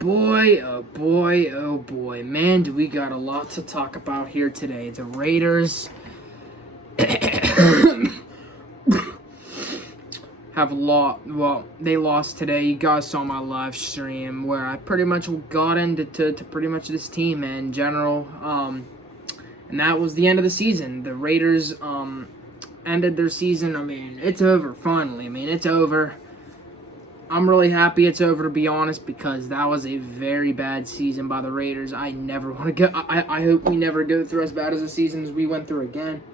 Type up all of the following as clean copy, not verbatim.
boy, oh boy, oh boy. Man, do we got a lot to talk about here today. The Raiders have lost. Well, they lost today. You guys saw my live stream where I pretty much got into to pretty much this team in general. And that was the end of the season. The Raiders ended their season. I mean, it's over finally. It's over. I'm really happy it's over, to be honest, because that was a very bad season by the Raiders. I never want to go. I hope we never go through as bad as a season as we went through again.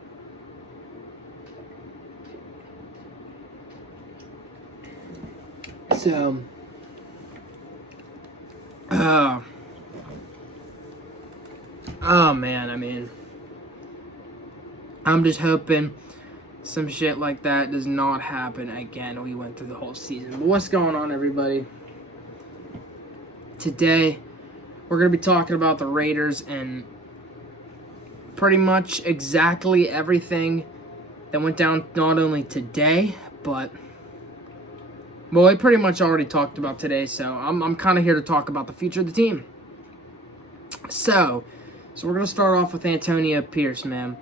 So, oh man, I'm just hoping some shit like that does not happen again. We went through the whole season. But what's going on, everybody? Today, we're going to be talking about the Raiders and pretty much exactly everything that went down not only today, but, well, we pretty much already talked about today, so I'm kind of here to talk about the future of the team. So we're going to start off with Antonio Pierce, man.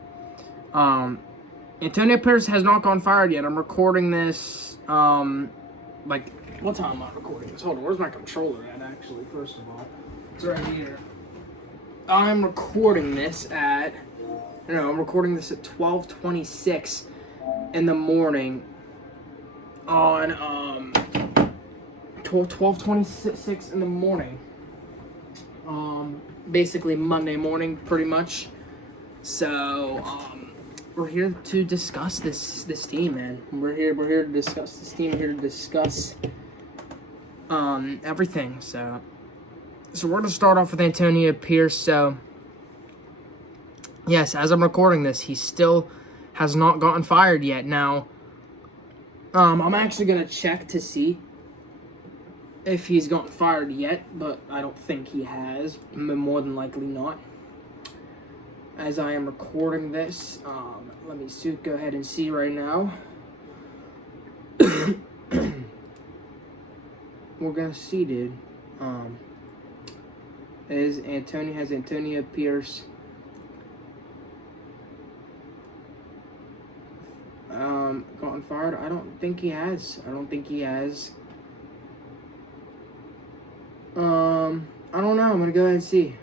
Antonio Pierce has not gone fired yet. I'm recording this, what time am I recording this? Hold on, where's my controller at, actually, first of all? It's right here. I'm recording this at 12:26 in the morning on, 12:26 in the morning. Basically Monday morning, pretty much. So, we're here to discuss this team, man. We're here to discuss this team. Here to discuss everything. So we're gonna start off with Antonio Pierce. So yes, as I'm recording this, he still has not gotten fired yet. Now, I'm actually gonna check to see if he's gotten fired yet, but I don't think he has. More than likely not. As I am recording this, let me go ahead and see right now. We're gonna see, dude. Has Antonio Pierce gotten fired? I don't think he has. I don't know. I'm gonna go ahead and see.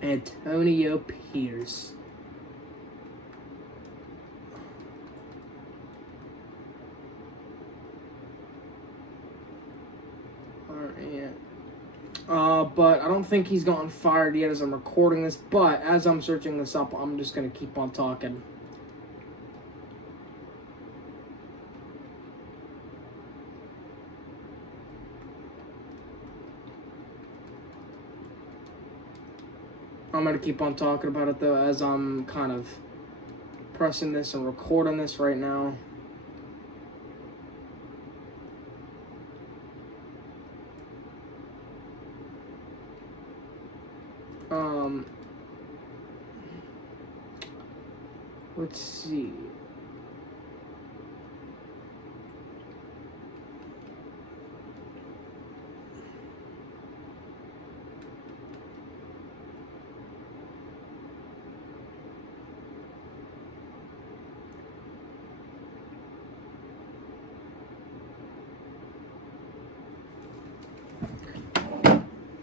Antonio Pierce. But I don't think he's gotten fired yet as I'm recording this, but as I'm searching this up, I'm just going to keep on talking. I'm going to keep on talking about it, though, as I'm kind of pressing this and recording this right now. Let's see.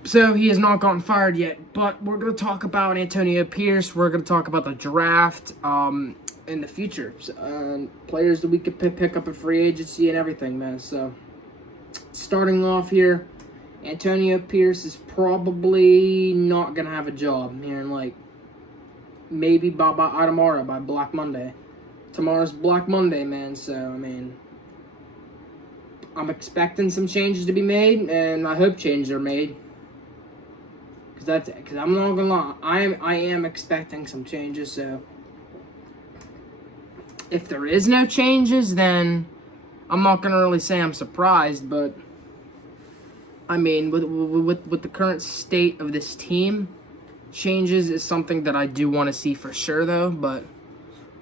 So he has not gotten fired yet, but we're going to talk about Antonio Pierce. We're going to talk about the draft in the future. Players that we could pick up at free agency and everything, man. So starting off here, Antonio Pierce is probably not going to have a job here in maybe by tomorrow, by Black Monday. Tomorrow's Black Monday, man. So, I'm expecting some changes to be made, and I hope changes are made. Because I'm not gonna lie, I am expecting some changes. So if there is no changes, then I'm not gonna really say I'm surprised. But I mean, with the current state of this team, changes is something that I do want to see for sure, though. But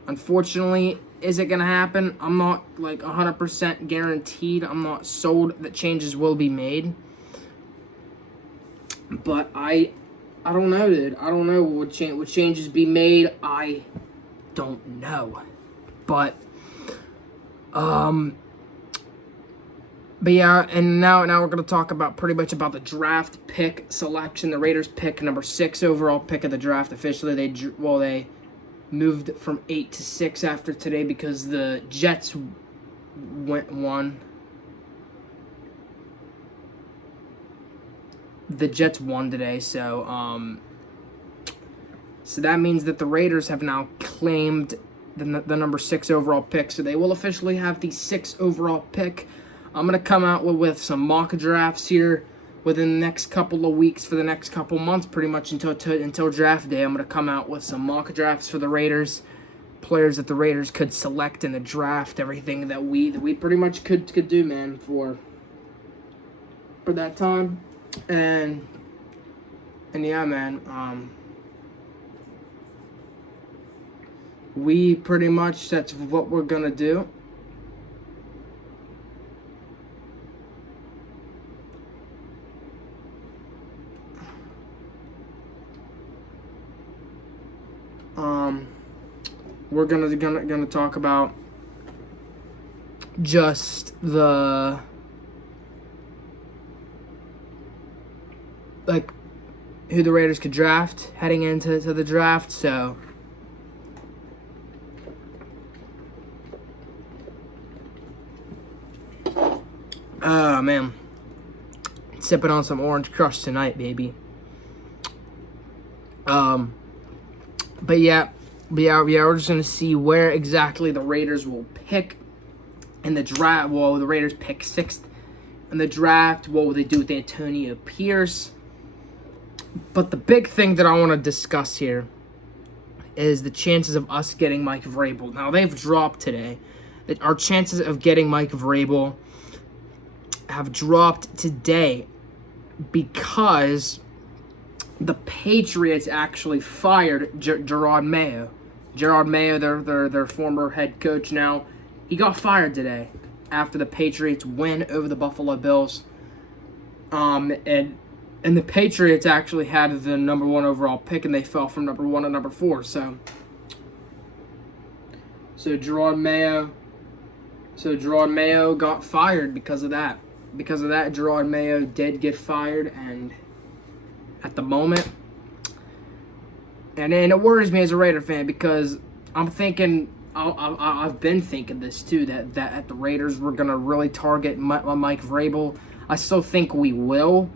unfortunately, is it going to happen? I'm not like 100% guaranteed. I'm not sold that changes will be made. But I don't know, dude. I don't know what changes be made. I don't know. But yeah, and now we're gonna talk about pretty much about the draft pick selection. The Raiders pick number 6 overall pick of the draft. Officially, they moved from 8 to 6 after today because the Jets won. The Jets won today, so that means that the Raiders have now claimed the number 6 overall pick. So they will officially have the 6th overall pick. I'm going to come out with some mock drafts here within the next couple of weeks, for the next couple months, pretty much until draft day. I'm going to come out with some mock drafts for the Raiders, players that the Raiders could select in the draft, everything that we pretty much could do, man, for that time. And yeah, man, we pretty much, that's what we're going to do. We're gonna talk about just the who the Raiders could draft heading into the draft. So oh man, sipping on some Orange Crush tonight, baby. But yeah, we're just gonna see where exactly the Raiders will pick in the draft. Well, the Raiders pick 6th in the draft. What will they do with Antonio Pierce? But the big thing that I want to discuss here is the chances of us getting Mike Vrabel. Now, they've dropped today. Our chances of getting Mike Vrabel have dropped today because the Patriots actually fired Gerard Mayo. Gerard Mayo, their former head coach now, he got fired today after the Patriots win over the Buffalo Bills. And the Patriots actually had the number 1 overall pick, and they fell from number 1 to number 4. So Gerard Mayo got fired because of that. Because of that, Gerard Mayo did get fired, and at the moment, and it worries me as a Raider fan because I'm thinking, I've been thinking this too, that at the Raiders we're gonna really target Mike Vrabel. I still think we will,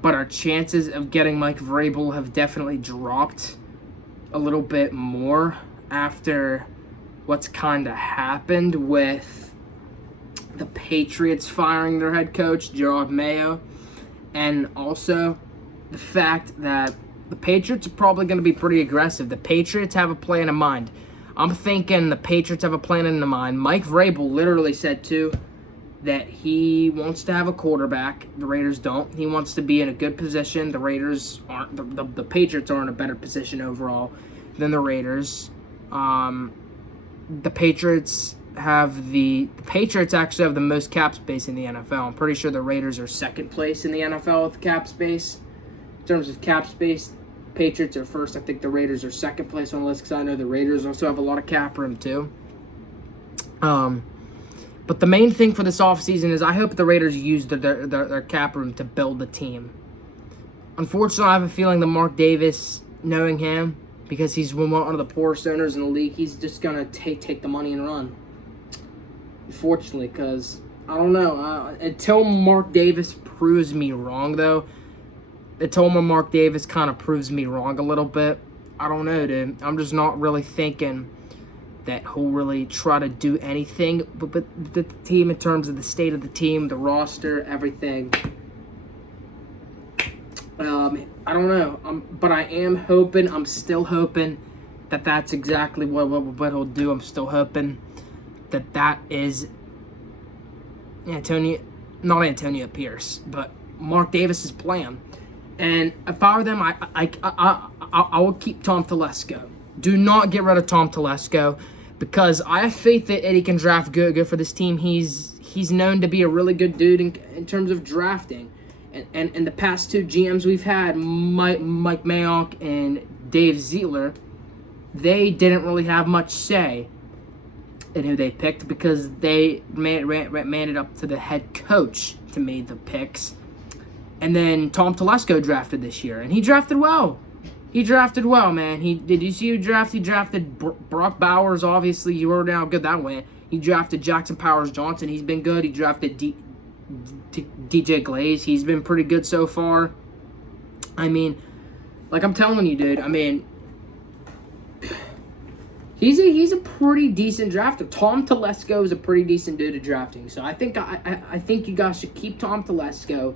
but our chances of getting Mike Vrabel have definitely dropped a little bit more after what's kind of happened with the Patriots firing their head coach, Gerard Mayo, and also the fact that the Patriots are probably going to be pretty aggressive. The Patriots have a plan in mind. I'm thinking the Patriots have a plan in mind. Mike Vrabel literally said, too, that he wants to have a quarterback. The Raiders don't. He wants to be in a good position. The Raiders aren't. The Patriots are in a better position overall than the Raiders. The Patriots actually have the most cap space in the NFL. I'm pretty sure the Raiders are second place in the NFL with cap space. In terms of cap space, Patriots are first. I think the Raiders are second place on the list because I know the Raiders also have a lot of cap room too. But the main thing for this offseason is I hope the Raiders use their cap room to build the team. Unfortunately, I have a feeling that Mark Davis, knowing him, because he's one of the poorest owners in the league, he's just going to take the money and run. Unfortunately, because, I don't know, until Mark Davis proves me wrong, though, until Mark Davis kind of proves me wrong a little bit, I don't know, dude. I'm just not really thinking that he'll really try to do anything but the team in terms of the state of the team, the roster, everything. I don't know, but I am hoping, I'm still hoping that that's exactly what he'll do. I'm still hoping that is not Antonio Pierce, but Mark Davis's plan. And if I were them, I would keep Tom Telesco. Do not get rid of Tom Telesco, because I have faith that Eddie can draft good for this team. He's known to be a really good dude in terms of drafting. And the past two GMs we've had, Mike Mayock and Dave Ziegler, they didn't really have much say in who they picked, because they made it up to the head coach to make the picks. And then Tom Telesco drafted this year, and he drafted well. Man. Did you see who drafted? He drafted Brock Bowers. Obviously, you heard how good that went. He drafted Jackson Powers Johnson. He's been good. He drafted DJ Glaze. He's been pretty good so far. I mean, like I'm telling you, dude. I mean, he's a pretty decent drafter. Tom Telesco is a pretty decent dude at drafting. So I think you guys should keep Tom Telesco.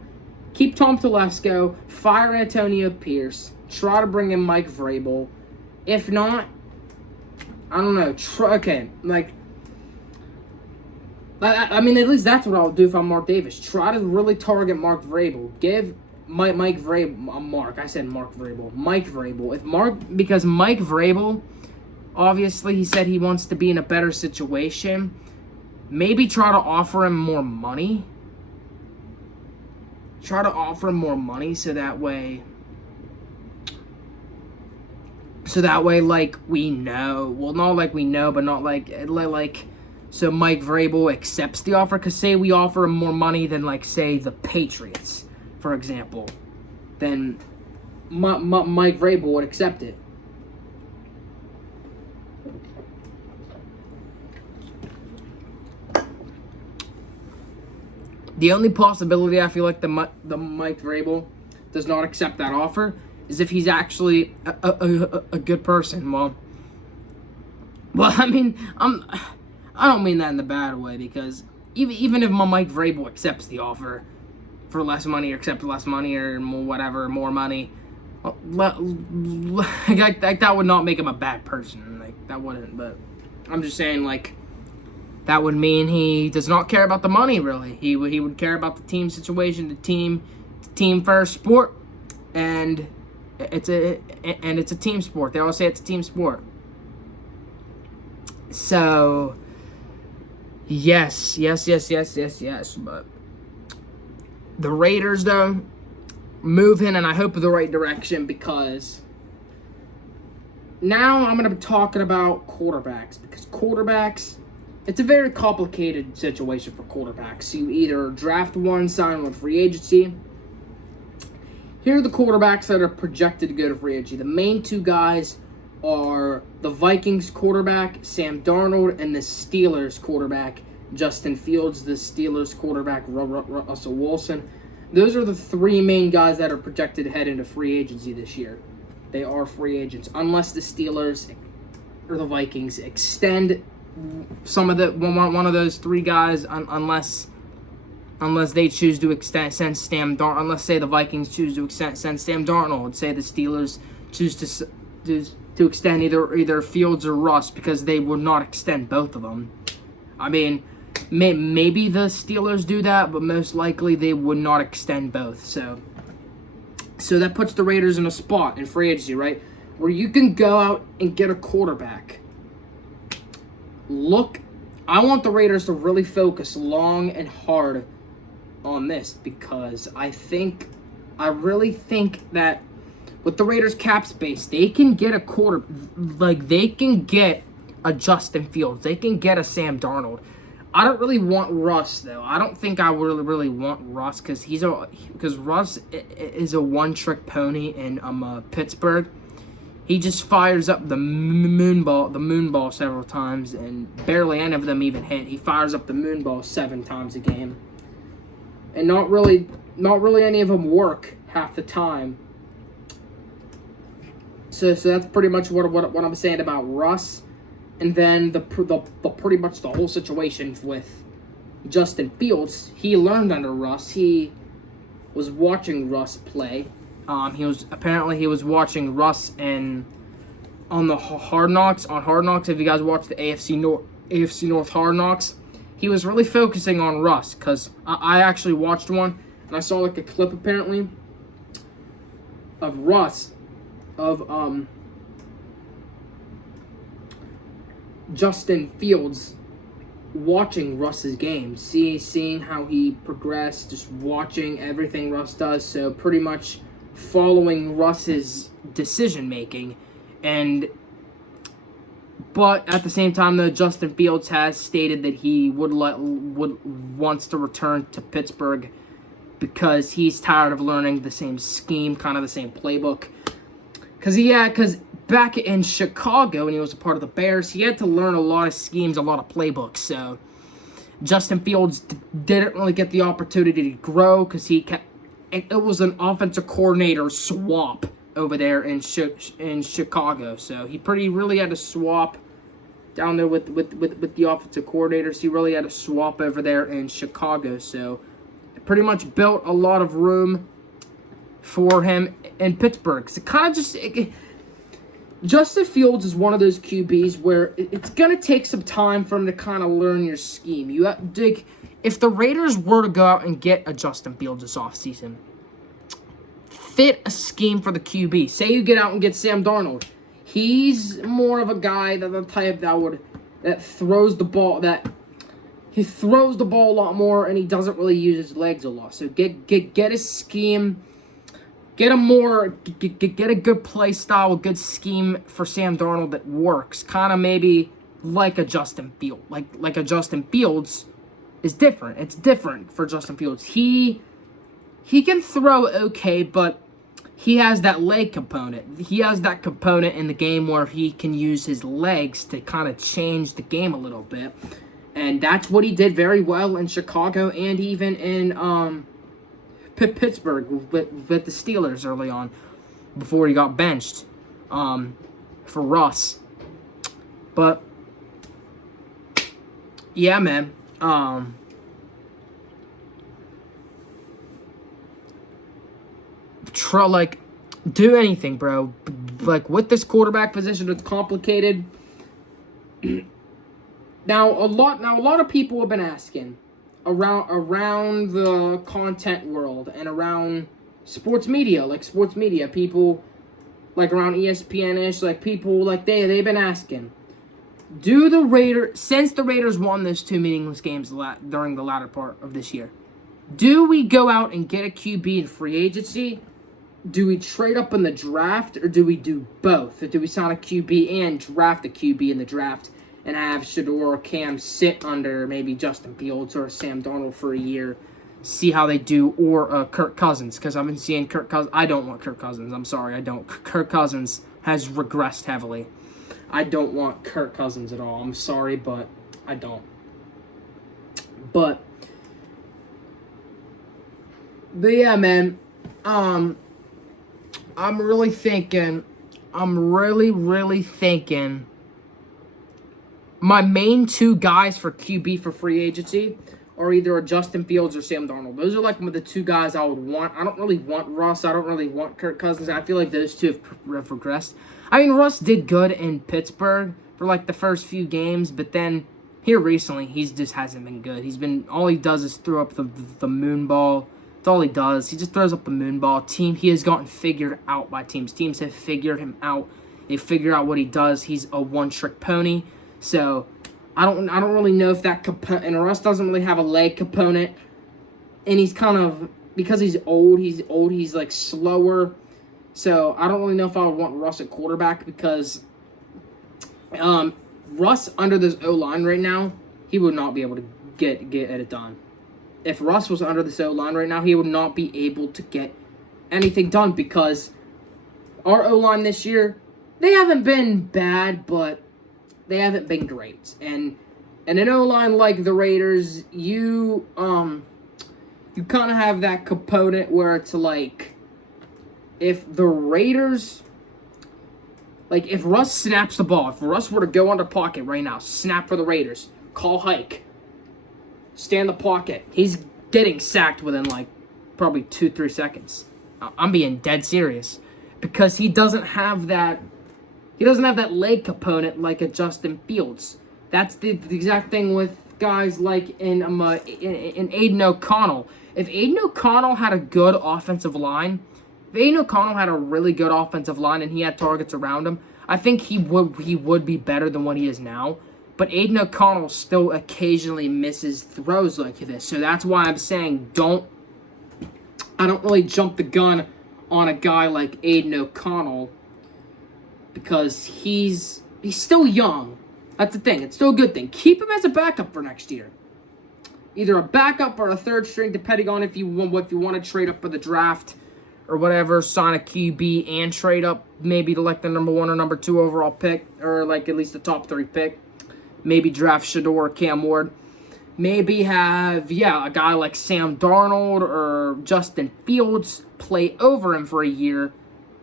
Keep Tom Telesco. Fire Antonio Pierce. Try to bring in Mike Vrabel. If not, I don't know. I mean, at least that's what I'll do if I'm Mark Davis. Try to really target Mark Vrabel. Give Mike Vrabel, Mike Vrabel. Because Mike Vrabel, obviously, he said he wants to be in a better situation. Maybe try to offer him more money. So that way. Like we know. Well, not like we know, but not like. So Mike Vrabel accepts the offer. Because say we offer him more money than, like, say, the Patriots, for example. Then Mike Vrabel would accept it. The only possibility I feel like the Mike Vrabel does not accept that offer is if he's actually a good person. Well, I mean, I don't mean that in the bad way, because even if Mike Vrabel accepts the offer for less money, or accepts less money, or whatever, more money, that would not make him a bad person. Like, that wouldn't. But I'm just saying, like, that would mean he does not care about the money, really. He would care about the team situation, the team first sport, and it's a team sport. They always say it's a team sport. So, yes. But the Raiders, though, move in, and I hope in the right direction, because now I'm going to be talking about quarterbacks. Because quarterbacks, it's a very complicated situation for quarterbacks. You either draft one, sign one free agency. Here are the quarterbacks that are projected to go to free agency. The main two guys are the Vikings quarterback, Sam Darnold, and the Steelers quarterback, Justin Fields. The Steelers quarterback, Russell Wilson. Those are the three main guys that are projected to head into free agency this year. They are free agents, unless the Steelers or the Vikings extend some of one of those three guys, unless they choose to send Sam Darnold. Unless, say, the Vikings choose to send Sam Darnold, say the Steelers choose to extend either Fields or Russ, because they would not extend both of them. I mean, maybe the Steelers do that, but most likely they would not extend both. So that puts the Raiders in a spot in free agency, right, where you can go out and get a quarterback. I want the Raiders to really focus long and hard on this, because I really think that with the Raiders cap space, they can get they can get a Justin Fields. They can get a Sam Darnold. I don't really want Russ, though. I don't think I would really want Russ, because Russ is a one-trick pony in Pittsburgh. He just fires up the moon ball several times, and barely any of them even hit. He fires up the moon ball 7 times a game, and not really any of them work half the time. So that's pretty much what I'm saying about Russ. And then the pretty much the whole situation with Justin Fields. He learned under Russ. He was watching Russ play. He was watching Russ on the Hard Knocks. On Hard Knocks, if you guys watch the AFC North Hard Knocks, he was really focusing on Russ, because I actually watched one. And I saw like a clip apparently of Russ, of Justin Fields watching Russ's game, seeing how he progressed, just watching everything Russ does. So pretty much following Russ's decision making, but at the same time, though, Justin Fields has stated that he wants to return to Pittsburgh because he's tired of learning the same scheme, kind of the same playbook. Because back in Chicago, when he was a part of the Bears, he had to learn a lot of schemes, a lot of playbooks. So Justin Fields didn't really get the opportunity to grow because it was an offensive coordinator swap over there in Chicago. So he really had to swap down there with the offensive coordinators. He really had to swap over there in Chicago. So it pretty much built a lot of room for him in Pittsburgh. So Justin Fields is one of those QBs where it's going to take some time for him to kind of learn your scheme. If the Raiders were to go out and get a Justin Fields this offseason, fit a scheme for the QB. Say you get out and get Sam Darnold. He's more of a guy the type that throws the ball, he throws the ball a lot more and he doesn't really use his legs a lot. So get a scheme. Get a good play style, a good scheme for Sam Darnold that works. Kind of maybe like a Justin Fields. Like a Justin Fields is different. It's different for Justin Fields. He can throw okay, but he has that leg component. He has that component in the game where he can use his legs to kind of change the game a little bit. And that's what he did very well in Chicago and even in Pittsburgh with the Steelers early on before he got benched for Russ. But yeah, man. Do anything, bro. Like with this quarterback position, it's complicated. Now a lot of people have been asking around the content world and around sports media, people like around ESPN-ish, like people like they've been asking, since the Raiders won those two meaningless games during the latter part of this year, do we go out and get a QB in free agency? Do we trade up in the draft, or do we do both? Or do we sign a QB and draft a QB in the draft and have Shedeur or Cam sit under maybe Justin Fields or Sam Darnold for a year, see how they do, or Kirk Cousins? Because I've been seeing Kirk Cousins. I don't want Kirk Cousins. I'm sorry, I don't. Kirk Cousins has regressed heavily. I don't want Kirk Cousins at all. I'm sorry, but I don't. But yeah, man. I'm really thinking. My main two guys for QB for free agency are either a Justin Fields or Sam Darnold. Those are like the two guys I would want. I don't really want Russ. I don't really want Kirk Cousins. I feel like those two have progressed. I mean, Russ did good in Pittsburgh for like the first few games, but then here recently, he just hasn't been good. All he does is throw up the moon ball. That's all he does. He just throws up the moon ball. He has gotten figured out by teams. Teams have figured him out. They figure out what he does. He's a one-trick pony. So I don't really know if that and Russ doesn't really have a leg component, and he's kind of, because he's old, he's like slower. So I don't really know if I would want Russ at quarterback, because Russ under this O-line right now, he would not be able to get it done. If Russ was under this O-line right now, he would not be able to get anything done, because our O-line this year, they haven't been bad, but they haven't been great. And an O-line like the Raiders, you kind of have that component where it's like, if the Raiders, like if Russ snaps the ball, if Russ were to go under pocket right now, snap for the Raiders, call hike, stay in the pocket, he's getting sacked within like probably 2-3 seconds. I'm being dead serious, because he doesn't have that leg component like a Justin Fields. That's the exact thing with guys like in Aiden O'Connell. If Aiden O'Connell had a good offensive line, if Aiden O'Connell had a really good offensive line and he had targets around him, I think he would be better than what he is now. But Aiden O'Connell still occasionally misses throws like this. So that's why I'm saying I don't really jump the gun on a guy like Aiden O'Connell because he's still young. That's the thing. It's still a good thing. Keep him as a backup for next year. Either a backup or a third string, depending on if you want to trade up for the draft or whatever, sign a QB and trade up maybe to like the number 1 or number 2 overall pick, or like at least the top 3 pick. Maybe draft Shador or Cam Ward. Maybe have, a guy like Sam Darnold or Justin Fields play over him for a year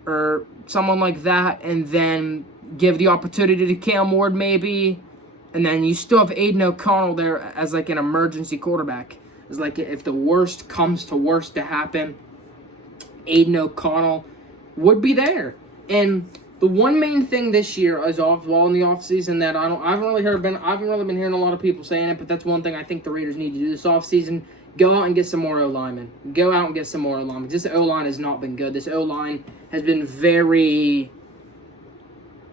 or someone like that, and then give the opportunity to Cam Ward maybe, and then you still have Aiden O'Connell there as like an emergency quarterback. It's like if the worst comes to worst to happen, Aiden O'Connell would be there. And the one main thing this year is in the offseason that I haven't really been hearing a lot of people saying it, but that's one thing I think the Raiders need to do this offseason. Go out and get some more O-linemen. This O-line has not been good. This O-line has been very...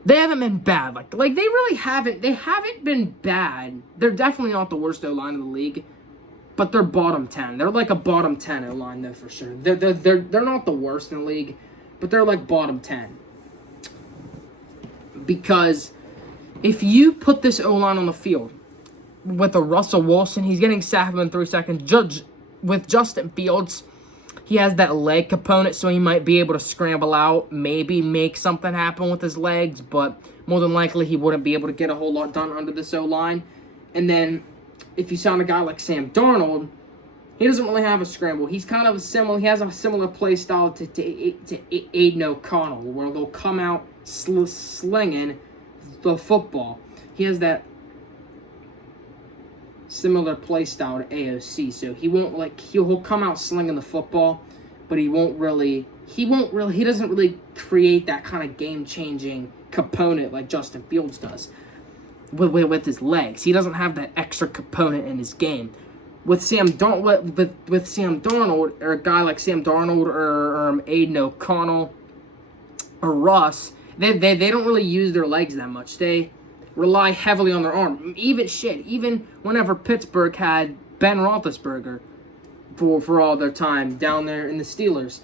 They haven't been bad. Like they really haven't. They haven't been bad. They're definitely not the worst O-line in the league, but they're bottom 10. They're like a bottom 10 O-line though for sure. They're not the worst in the league, but they're like bottom 10. Because if you put this O-line on the field with a Russell Wilson, he's getting sacked in 3 seconds. With Justin Fields, he has that leg component, so he might be able to scramble out, maybe make something happen with his legs, but more than likely he wouldn't be able to get a whole lot done under this O-line. And then if you sound a guy like Sam Darnold, he doesn't really have a scramble. He has a similar play style to Aiden O'Connell, where they'll come out slinging the football. He has that similar play style to AOC, so he'll come out slinging the football, but he doesn't really create that kind of game-changing component like Justin Fields does with his legs. He doesn't have that extra component in his game. With Sam Darnold, or a guy like Sam Darnold or Aiden O'Connell or Russ, they don't really use their legs that much. They rely heavily on their arm. Even whenever Pittsburgh had Ben Roethlisberger for all their time down there in the Steelers,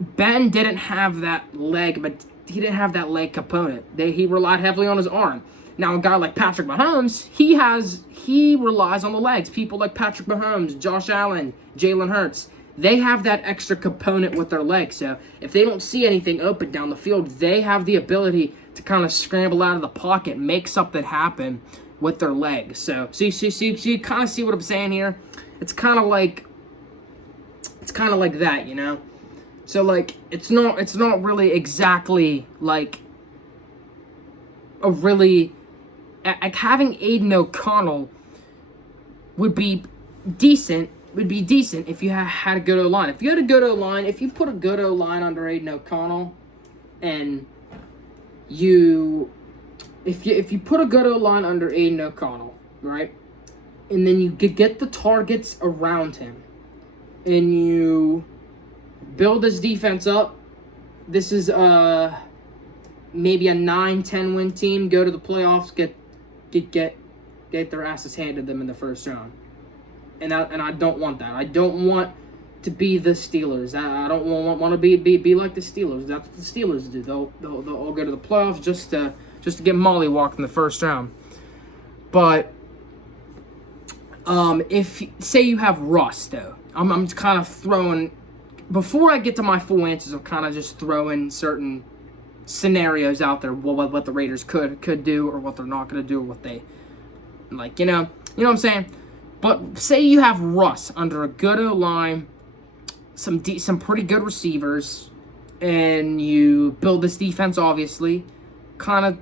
Ben didn't have that leg, but he didn't have that leg component. He relied heavily on his arm. Now, a guy like Patrick Mahomes, he relies on the legs. People like Patrick Mahomes, Josh Allen, Jalen Hurts, they have that extra component with their legs. So if they don't see anything open down the field, they have the ability to kind of scramble out of the pocket, make something happen with their legs. So you kind of see what I'm saying here? It's kind of like that, you know? So like it's not really exactly like a really like having Aiden O'Connell would be decent if you had a good O-line. If you had a good O-line, if you put a good O-line under Aiden O'Connell, and if you put a good O-line under Aiden O'Connell, right, and then you get the targets around him, and you build this defense up, this is maybe a 9-10 win team, go to the playoffs, get their asses handed them in the first round. And I don't want that. I don't want to be the Steelers. I don't want to be like the Steelers. That's what the Steelers do. They'll all go to the playoffs just to get mollywalked in the first round. But if say you have Russ though, I'm just kind of throwing, before I get to my full answers, I'm kind of just throwing certain scenarios out there, what the Raiders could do, or what they're not going to do, or what they like, you know what I'm saying. But say you have Russ under a good O-line, some pretty good receivers, and you build this defense, obviously, kind of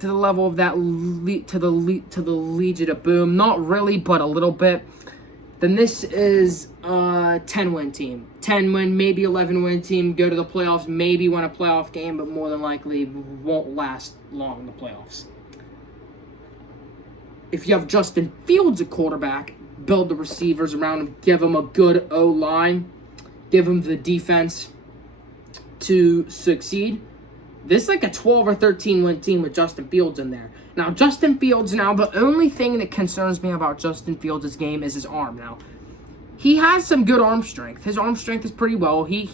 to the level of that to the Legion of Boom. Not really, but a little bit. Then this is a 10-win team. 10-win, maybe 11-win team. Go to the playoffs, maybe win a playoff game, but more than likely won't last long in the playoffs. If you have Justin Fields at quarterback, build the receivers around him, give him a good O-line, give him the defense to succeed. This is like a 12 or 13 win team with Justin Fields in there. Now, the only thing that concerns me about Justin Fields' game is his arm. Now, he has some good arm strength. His arm strength is pretty well. He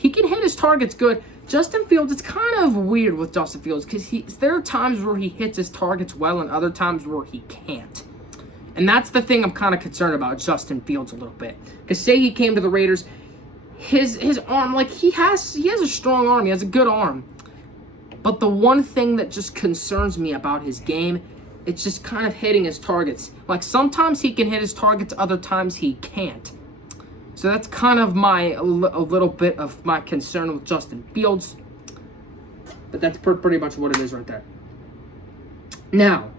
can hit his targets good. Justin Fields, it's kind of weird with Justin Fields because there are times where he hits his targets well and other times where he can't. And that's the thing I'm kind of concerned about Justin Fields a little bit. Because say he came to the Raiders, his arm, like he has a strong arm. He has a good arm. But the one thing that just concerns me about his game, it's just kind of hitting his targets. Like sometimes he can hit his targets, other times he can't. So that's kind of a little bit of my concern with Justin Fields. But that's pretty much what it is right there. Now,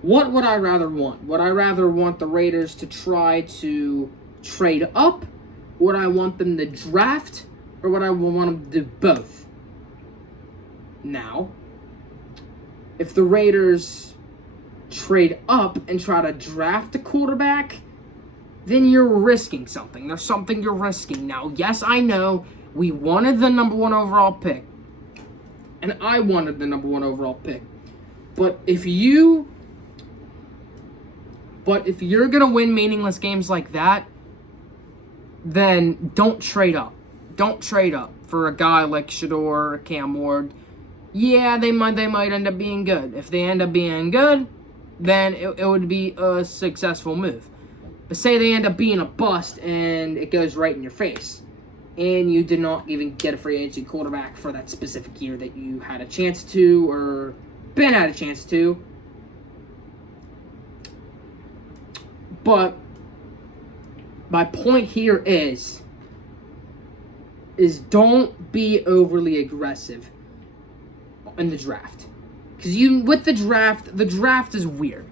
what would I rather want? Would I rather want the Raiders to try to trade up? Would I want them to draft? Or would I want them to do both? Now, if the Raiders trade up and try to draft a quarterback, then you're risking something. There's something you're risking. Now, yes, I know we wanted the number 1 overall pick. And I wanted the number 1 overall pick. But if you're going to win meaningless games like that, then don't trade up. Don't trade up for a guy like Shador or Cam Ward. Yeah, they might end up being good. If they end up being good, then it would be a successful move. But say they end up being a bust and it goes right in your face, and you did not even get a free agency quarterback for that specific year that you had a chance to, or Ben had a chance to. But my point here is don't be overly aggressive in the draft. Because the draft is weird.